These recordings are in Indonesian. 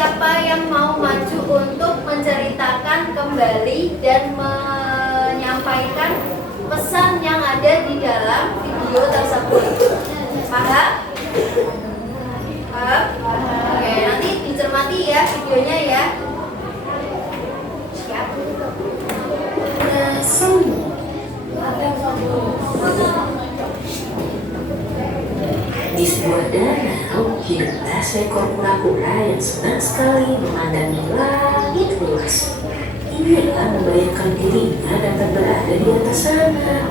siapa yang mau maju untuk menceritakan kembali dan menyampaikan pesan yang ada di dalam video tersebut? Paham? Paham? Oke, nanti dicermati ya videonya ya. Siap? Di sebuah danau hiduplah seekor kura-kura yang senang sekali memandangi langit luas. Inilah membayangkan dirinya dapat berada di atas sana.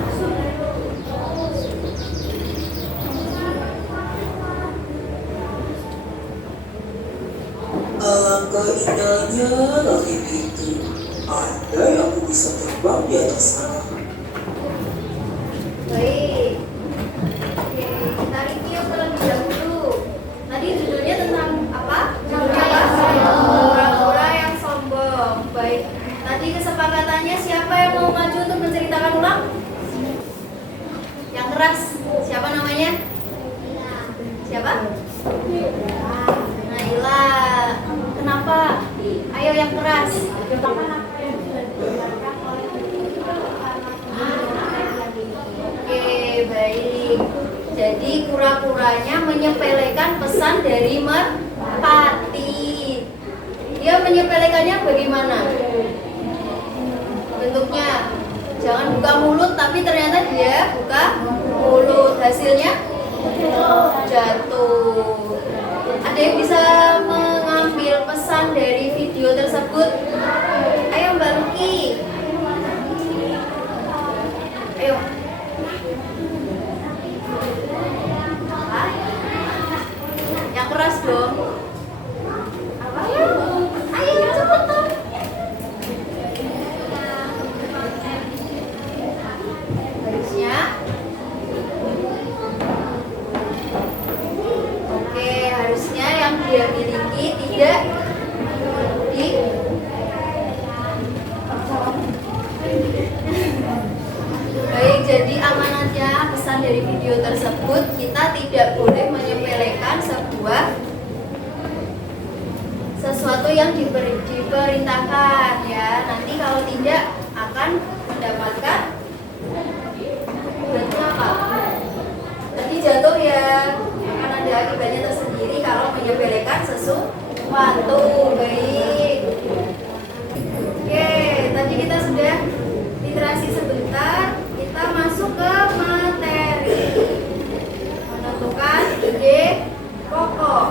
Alangkah indahnya langit itu. Andai aku bisa terbang di atas sana. Baik. Oke, kita review terlebih dahulu. Tadi judulnya tentang apa? Judulnya apa? Kura-kura yang sombong. Baik. Tadi kesepakatannya siapa yang mau maju untuk menceritakan ulang? Yang keras. Siapa namanya? Siapa? Naila. Kenapa? Ayo yang keras. Oke, baik. Jadi kura-kuranya menyepelekan pesan dari merpati. Dia menyepelekannya bagaimana? Bentuknya. Jangan buka mulut, tapi ternyata dia buka mulut. Hasilnya jatuh. Ada yang bisa mengambil pesan dari video tersebut? Ayo Mbak Luki. Ayo. Apa? Yang keras dong. Apa? Ayo cepetan. Harusnya. Oke, harusnya yang dia miliki tidak di Baik, jadi amanatnya pesan dari video tersebut, kita tidak boleh menyepelekan sesuatu yang diperintahkan ya. Nanti kalau tidak akan mendapatkan berarti apa? Nanti jatuh ya. Akan ada akibatnya tersendiri kalau menyepelekan sesuatu. Baik. Oke, tadi kita sudah literasi sebentar. Kita masuk ke materi. Menentukan ide pokok.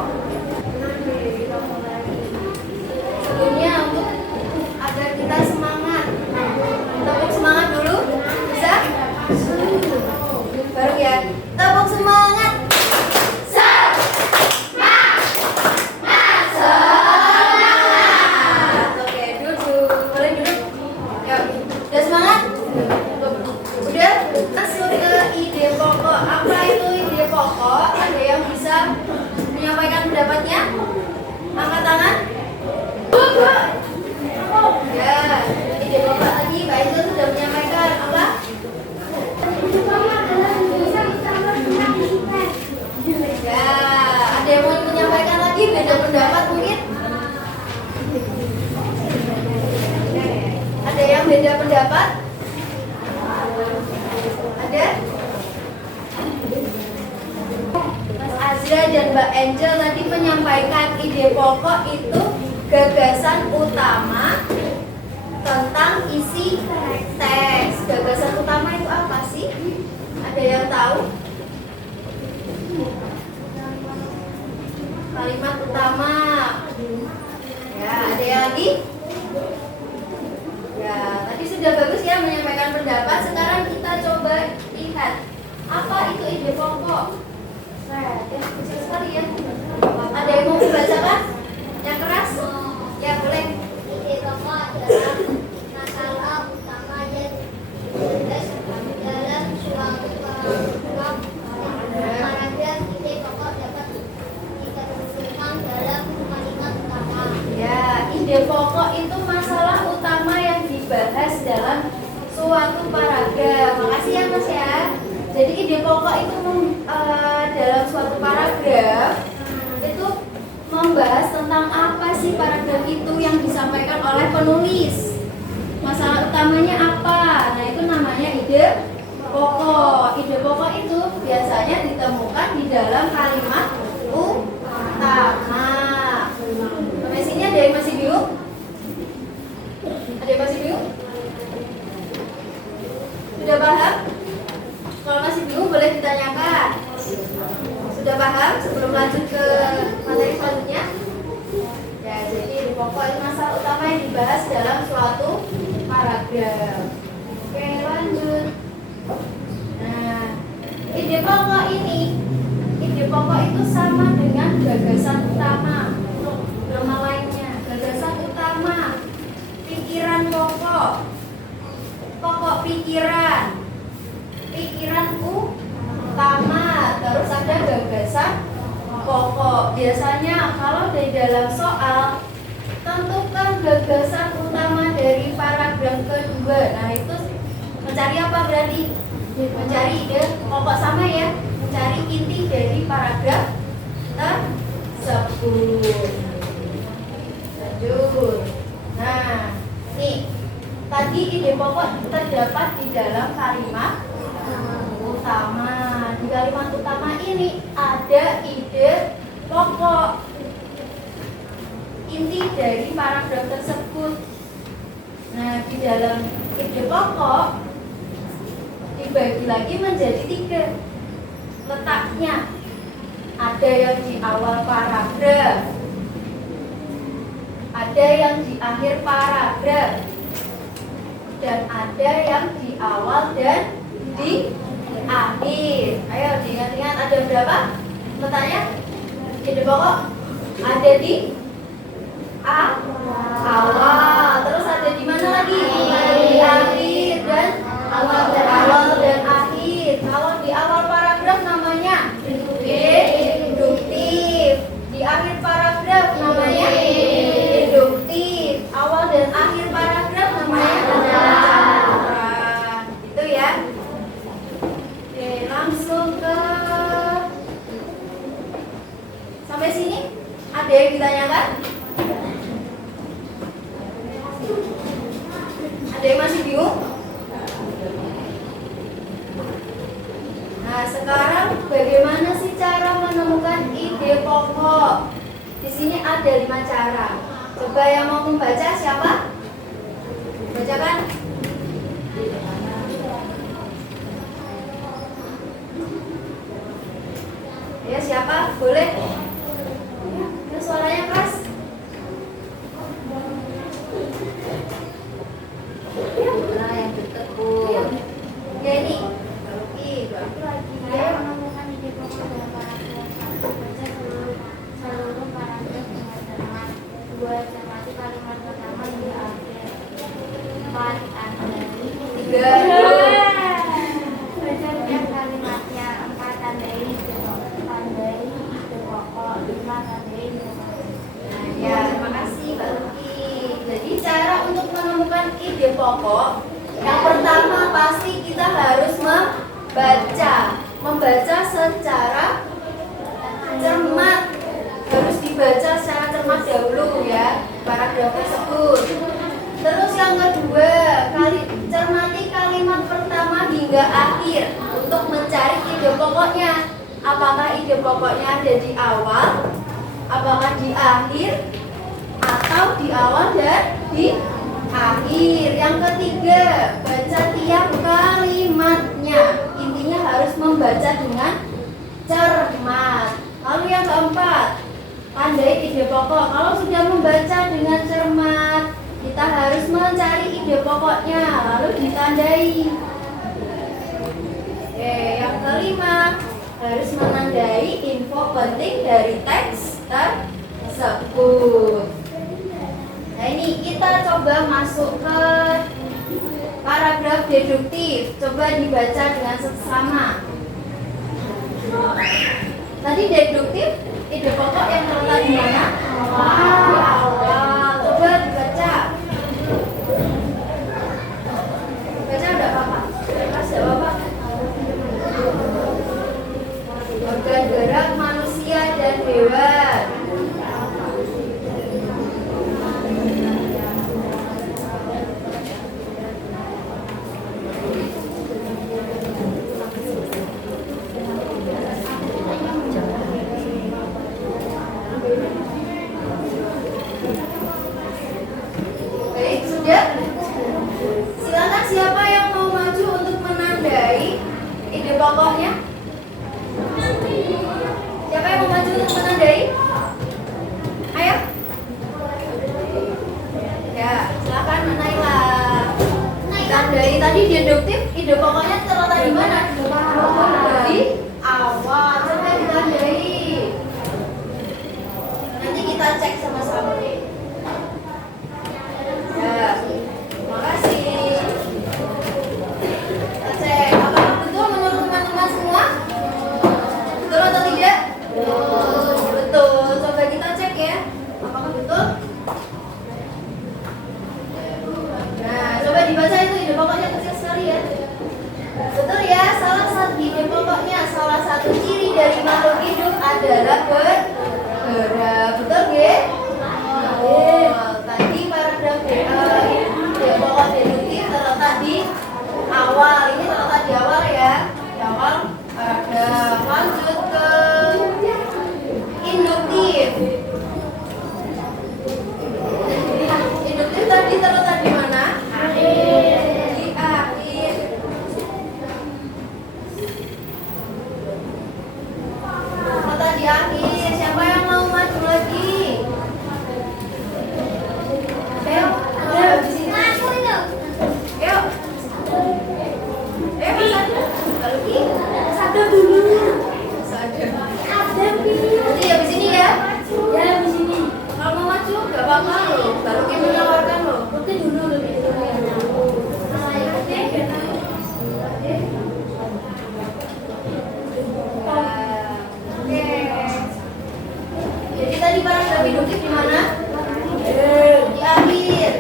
Sebelumnya untuk agar kita semangat, tepuk semangat dulu, bisa? Baru ya, tepuk semangat. Semangat. Oke, duduk. Boleh duduk? Yuk, udah semangat? Udah? Masuk ke ide pokok. Apa itu ide pokok? Ada yang bisa menyampaikan pendapatnya? Angkat tangan. Ya, ide pokok tadi Mbak Angel sudah menyampaikan apa? Ya, ada yang mau menyampaikan lagi beda pendapat mungkin? Ada yang beda pendapat? Ada? Mas Azra dan Mbak Angel tadi menyampaikan ide pokok itu gagasan utama tentang isi teks. Gagasan utama itu apa sih? Ada yang tahu? Kalimat utama. Ya, ada yang lagi? Ya, tadi sudah bagus ya menyampaikan pendapat. Sekarang kita coba lihat apa itu ide pokok. Nah, kecil sekali ya. Ada yang mau dibacakan? Yang keras? Ya, boleh. Ide pokok adalah masalah utama yang dibahas dalam suatu paragraf. Paragraf ide pokok dapat diterjemahkan dalam kalimat utama. Ya, ide pokok itu masalah utama yang dibahas dalam suatu paragraf. Makasih ya Mas ya. Jadi ide pokok itu dalam suatu paragraf itu membahas tentang apa sih penulis. Masalah utamanya apa? Nah, itu namanya ide pokok. Ide pokok itu biasanya ditemukan di dalam kalimat utama. Sampai sini ada yang masih bingung? Ada yang masih bingung? Sudah paham? Kalau masih bingung boleh ditanyakan. Sudah paham sebelum lanjut ke materi selanjutnya? Ya, jadi ide pokok itu masalah utama yang dibahas dalam suatu paragraf. Oke, lanjut. Nah, ide pokok itu sama dengan gagasan utama. Untuk nama lainnya, gagasan utama, pikiran pokok, pokok pikiran utama, terus ada gagasan pokok. Biasanya kalau di dalam soal, tentukan gagasan utama dari paragraf kedua. Nah, itu mencari apa berarti? Mencari ide pokok sama ya, mencari inti dari paragraf tersebut. Lanjut. Nah, nih tadi ide pokok terdapat di dalam kalimat utama. Di kalimat utama ini ada ide pokok, inti dari paragraf tersebut. Nah, di dalam ide pokok dibagi lagi menjadi 3 letaknya. Ada yang di awal paragraf, ada yang di akhir paragraf, dan ada yang di awal dan di akhir. Ayo diingat-ingat, ada berapa letaknya ide pokok? Ada di awal, terus ada di mana lagi? Di akhir dan awal dan akhir. Kalau di awal paragraf namanya deduktif, di akhir paragraf namanya deduktif, awal dan akhir paragraf namanya penjelasan. Itu ya. Oke, langsung ke sampai sini ada yang ditanyakan? Ada yang masih bingung? Nah, sekarang bagaimana sih cara menemukan ide pokok? Di sini ada 5 cara. Coba yang mau membaca siapa? Bacakan. Ya, siapa? Boleh? Ya, suaranya keras. Nah, yang deket Bu. Ya, ini. Lagi Saya menemukan ide pokok dalam paragraf 1. Baca seluruh paragraf dengan cermat. 2. Cermati kalimat pertama hingga akhir. 4. Tandai 3. baca tiap kalimatnya. 4. Tandai ide pokok. 5. Tandai ide pokok. Nah, ya, terima kasih Mbak Luki. Jadi cara untuk menemukan ide pokok, yang pertama pasti kita harus membaca secara cermat. Harus dibaca secara cermat dahulu ya paragraf tersebut. Terus yang kedua, cermati kalimat pertama hingga akhir untuk mencari ide pokoknya. Apakah ide pokoknya ada di awal, apakah di akhir, atau di awal dan di akhir. Yang ketiga, baca tiap kalimatnya. Intinya harus membaca dengan cermat. Lalu yang keempat, tandai ide pokok. Kalau sudah membaca dengan cermat, kita harus mencari ide pokoknya, lalu ditandai. Oke, yang kelima, harus menandai info penting dari teks tersebut. Nah, ini kita coba masuk ke paragraf deduktif. Coba dibaca dengan seksama. Tadi deduktif, ide pokok yang terletak di mana? Awal. Coba dibaca. Baca enggak apa-apa? Keras enggak apa-apa? Organ gerak manusia dan hewan. Baik, sudah? Silakan siapa yang mau maju untuk menandai ide pokoknya? Siapa yang mau maju untuk menandai? Ayo. Ya, silakan Naila. Tandai tadi deduktif, ide pokoknya terletak di mana? Di awal. Coba ditandai. Nanti kita cek sama-sama. Ya, makasih. Kita cek. Apakah betul menurut teman-teman semua? Betul atau tidak? Betul. Coba kita cek ya. Apakah betul? Nah, coba dibaca itu ide pokoknya kecil sekali ya. Betul ya, salah satu ide pokoknya, salah satu ciri dari makhluk hidup adalah bergerak. Betul nggih? Tadi paragraf ide pokok deduktif terletak di awal. Ini terletak di awal ya. Di awal paragraf. Lanjut ke induktif. Induktif tadi terletak di mana? Di akhir. Terletak di akhir. Siapa yang mau maju lagi? Ayo, di sini. Ayo. Lagi. Sadar dulu. Sadar. Nanti ya di sini ya. Ya di sini. Kalau mau maju nggak apa-apa loh. Baru kita menawarkan loh. Oke dulu lebih dulu ya. Oke. Jadi tadi paragraf induktif di mana? Di akhir.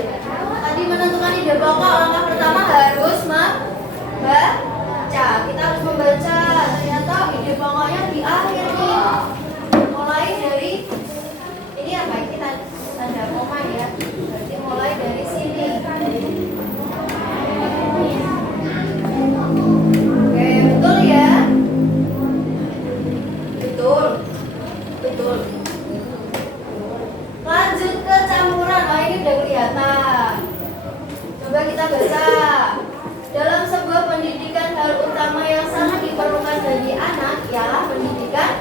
Tadi menentukan ide pokok, langkah pertama harus membaca. Kita harus membaca. Ternyata ide pokoknya di akhir nih. Mulai dari ini apa? Kita tanda koma ya. Berarti mulai dari sini. Oke, betul ya? Betul. Betul. Lanjut ke campuran. Oh, ini udah kelihatan. Coba kita baca. Dalam sebuah pendidikan, hal utama yang sangat diperlukan bagi anak ialah pendidikan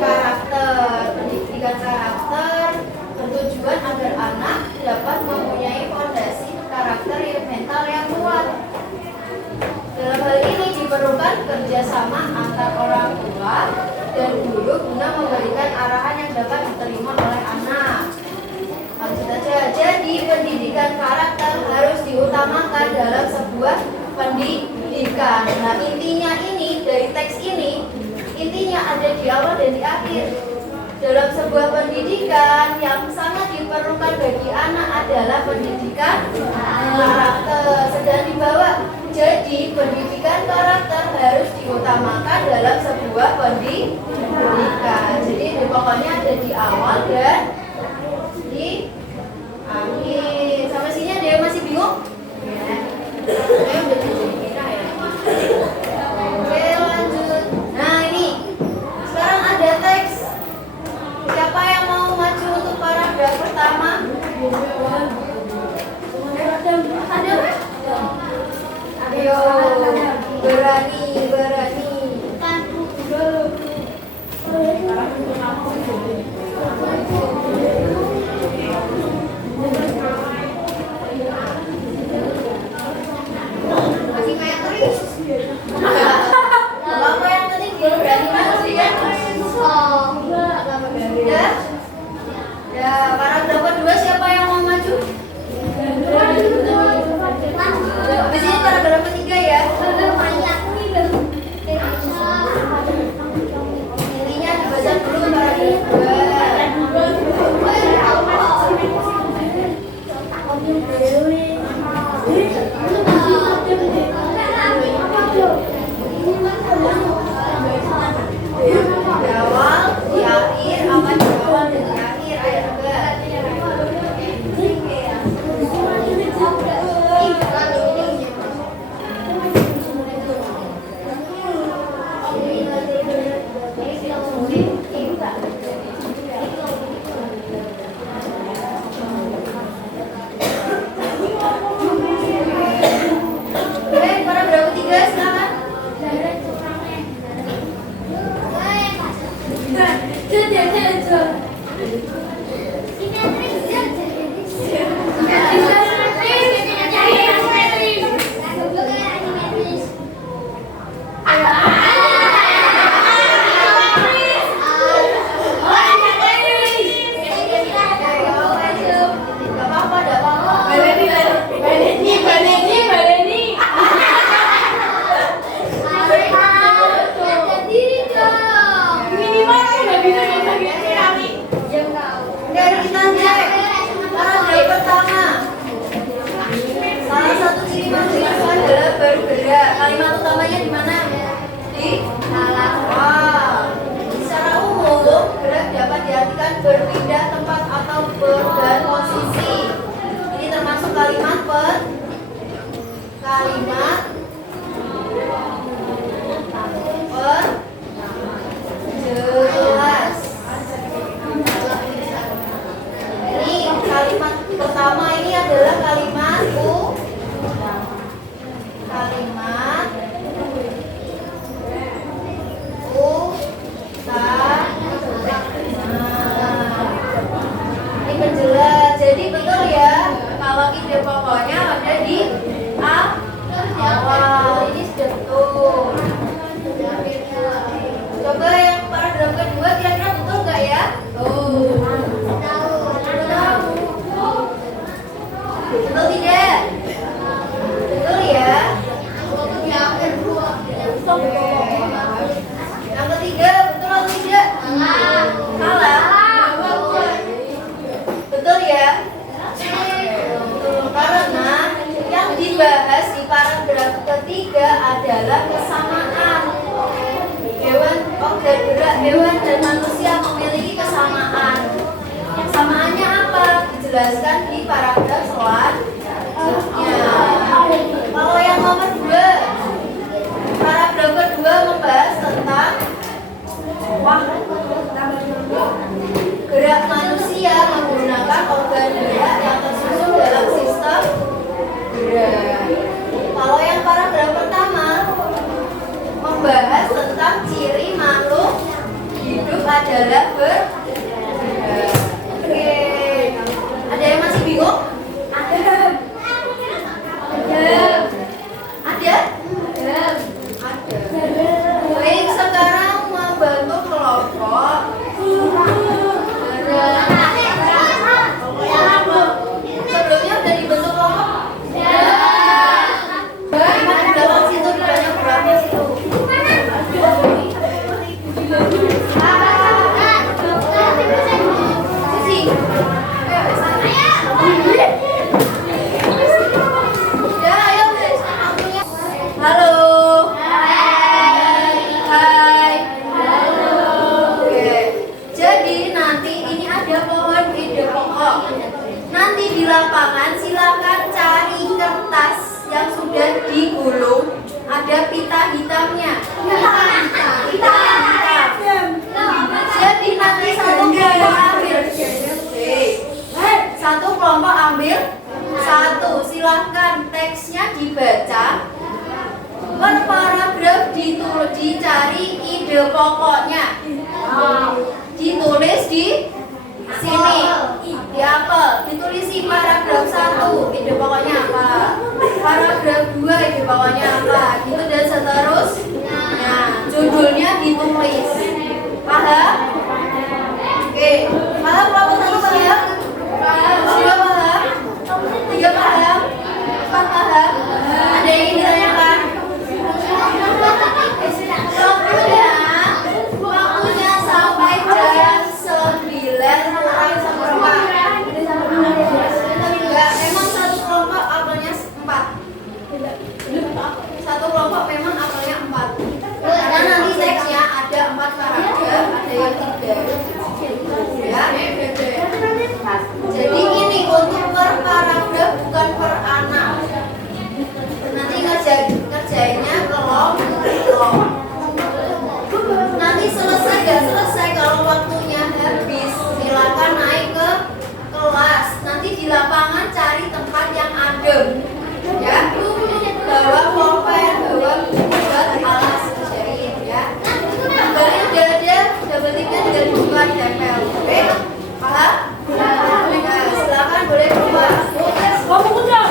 karakter. Pendidikan karakter bertujuan agar anak dapat mempunyai fondasi karakter mental yang kuat. Dalam hal ini diperlukan kerjasama antar orang tua dan guru guna memberikan arahan yang dapat diterima oleh anak. Lanjut aja. Jadi pendidikan karakter harus diutamakan dalam sebuah pendidikan. Nah, intinya ini dari teks ini, intinya ada di awal dan di akhir. Dalam sebuah pendidikan yang sangat diperlukan bagi anak adalah pendidikan karakter. Sedang dibawa. Jadi pendidikan karakter harus diutamakan dalam sebuah pendidikan. Jadi pokoknya ada di awal dan di akhir. Sampai sini ada yang masih bingung? Ya. Saya udah kira ya. Oke, lanjut. Nah, ini sekarang ada teks. Siapa yang mau maju untuk paragraf pertama? Ada nggak? Ayo, berani. Sekarang kalimat jelas. Ini kalimat pertama ini adalah kalimat ini menjelas. Jadi betul ya, kalau ide pokoknya ada di awal. Ini sudah betul. Coba yang paragraf kedua kira-kira betul nggak ya? Betul tidak? Betul ya? Yang ketiga betul atau tidak? Salah. Betul ya? Betul, karena yang dibahas di paragraf ketiga adalah kesamaan. Organ gerak hewan dan manusia memiliki kesamaan. Kesamaannya apa? Dijelaskan di paragraf selanjutnya. Kalau yang nomor 2, paragraf kedua membahas tentang gerak manusia menggunakan organ gerak yang tersusun dalam sistem gerak. Kalau yang paragraf pertama membahas tentang ciri makhluk hidup adalah bergerak. Oke, ada yang masih bingung? Ada. Baik, sekarang membentuk kelompok. Sebelumnya udah dibentuk kelompok? Di dalam situ banyak berapa situ? Sisi. Ya, ayo guys, waktunya. Halo. Hai. Oke. Jadi nanti ini ada pohon ide pokok. Nanti di lapangan silakan cari kertas yang sudah digulung, ada pita hitamnya. Pita hitam. Jadi nanti satu kelompok ambil. Satu kelompok ambil satu. Silahkan teksnya dibaca. Per paragraf dicari ide pokoknya. Ditulis di sini. Di apel. Ditulis di paragraf 1 ide pokoknya apa. Paragraf 2 ide pokoknya apa. Gitu dan seterusnya. Judulnya ditulis. Paham? Oke. Paham kelompok 1 paham? Dua paham? 3 paham? 4 paham? Ada yang ingin ditanyakan? Waktunya sampai jam 9 kurang seperempat. Enggak, memang satu kelompok apelnya 4. Satu kelompok memang apelnya 4. Karena nanti teksnya ada 4 paragraf, ada yang 3. Ya. Jadi ini untuk per paragraf bukan per anak. Nanti ngerjainnya kelompok. Nanti selesai gak selesai kalau waktunya habis, silakan naik ke kelas. Nanti di lapangan cari tempat yang adem. Ya. Bawa pulpen, bawa buat alas kerjain ya. Gambarnya udah ada, double tipnya tinggal dibuka di tempel. Oke? Paham? Nah, silakan boleh keluar. Kamu udah.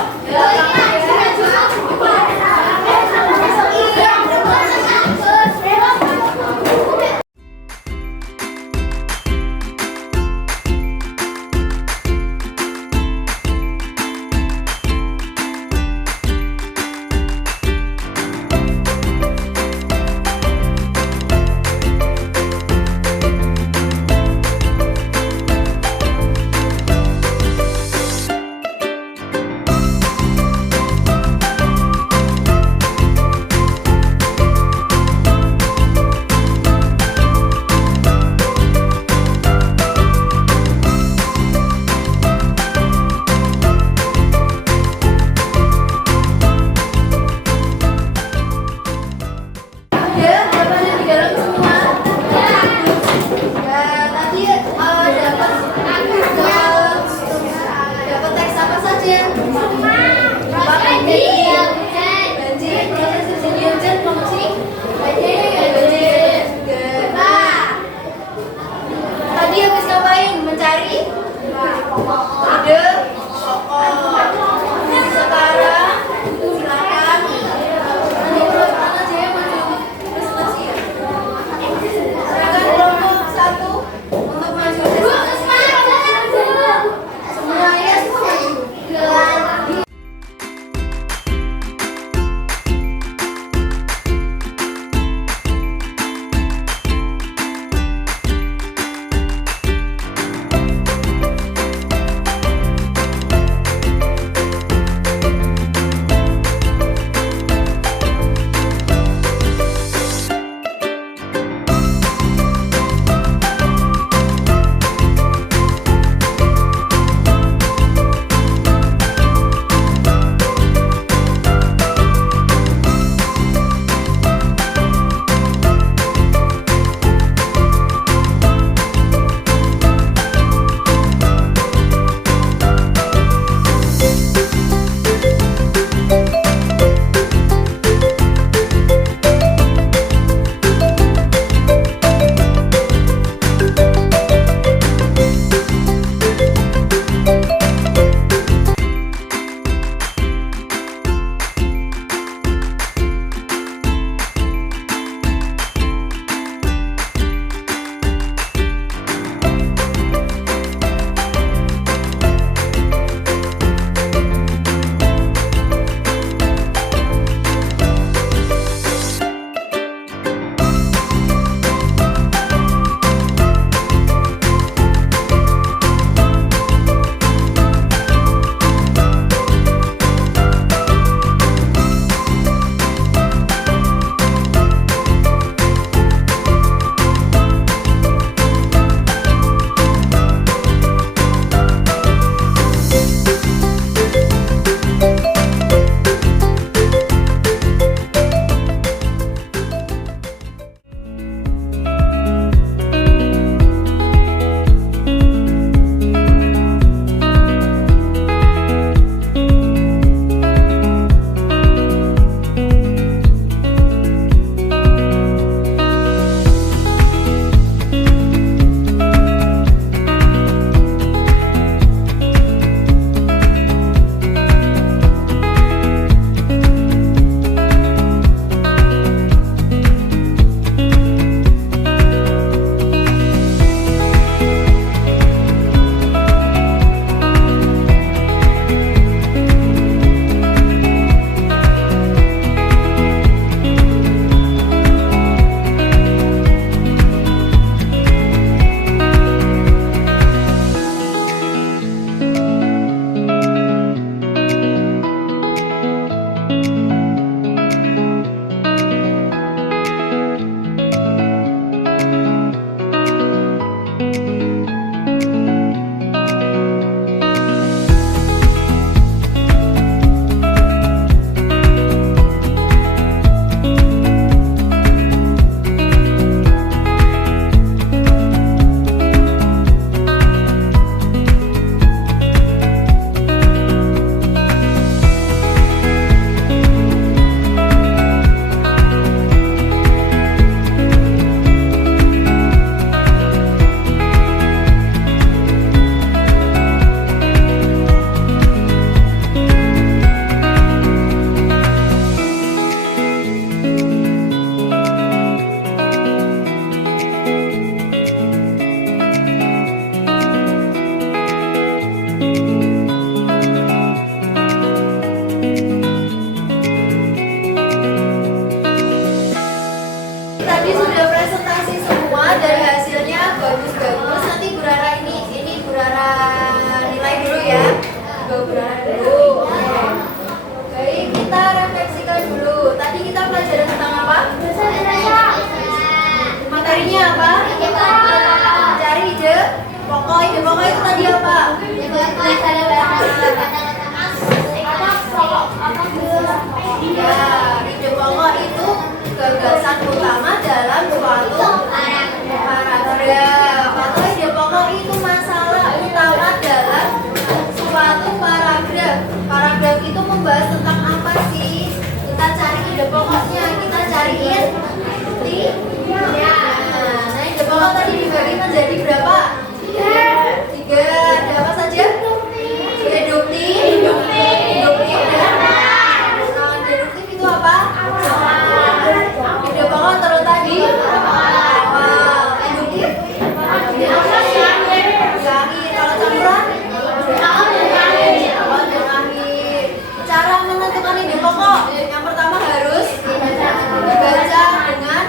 itu membahas tentang apa sih? Kita cari ide pokoknya, kita cariin ya. Nah, ide pokok tadi dibagi menjadi berapa? Tiga. Ada apa saja? Deduktif dan deduktif itu apa? Ide pokok terus tadi induktif. Kalau campuran? Cara menentukan ide pokok yang pertama harus dibaca dengan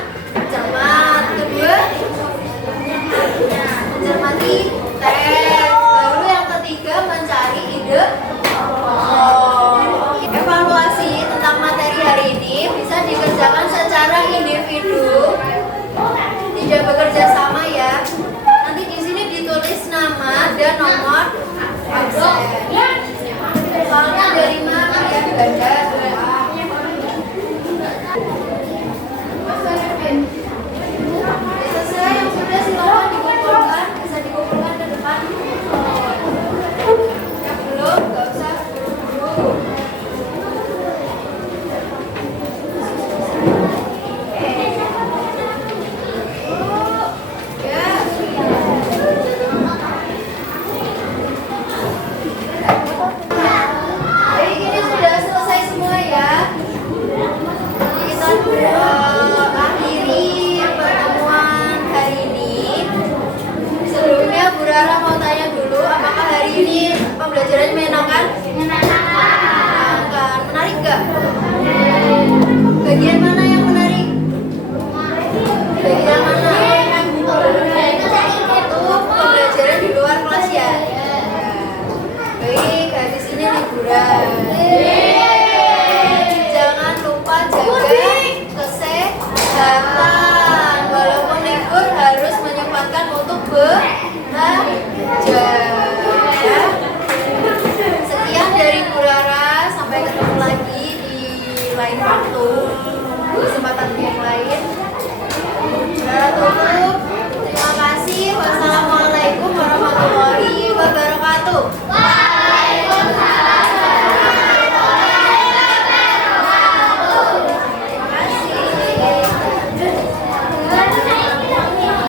cermat. Kedua, mencermati teks. Baru yang ketiga mencari ide pokok. Evaluasi tentang materi hari ini bisa dikerjakan secara individu, tidak bekerja sama ya. Nanti di sini ditulis nama dan nomor absen. Soalnya dari mana ya Banda? Selesai yang sudah silakan dikumpulkan, bisa dikumpulkan ke depan. Yang belum nggak usah buru-buru. Jadi ini sudah selesai semua ya. Kita akhiri pertemuan hari ini. Sebelumnya Bu Rara mau tanya dulu, apakah hari ini pembelajarannya menyenangkan? Menyenangkan. Menarik nggak? Bagian mana yang menarik? Bagian mana? Itu pembelajaran di luar kelas ya. Baik, habis ini liburan. Jangan lupa jaga kesehatan. Walaupun libur harus menyempatkan untuk belajar. Ya. Sekian dari Bu Rara, sampai ketemu lagi di lain waktu, kesempatan yang lain. Bu Rara tutup. Terima kasih. Wassalamualaikum warahmatullahi wabarakatuh.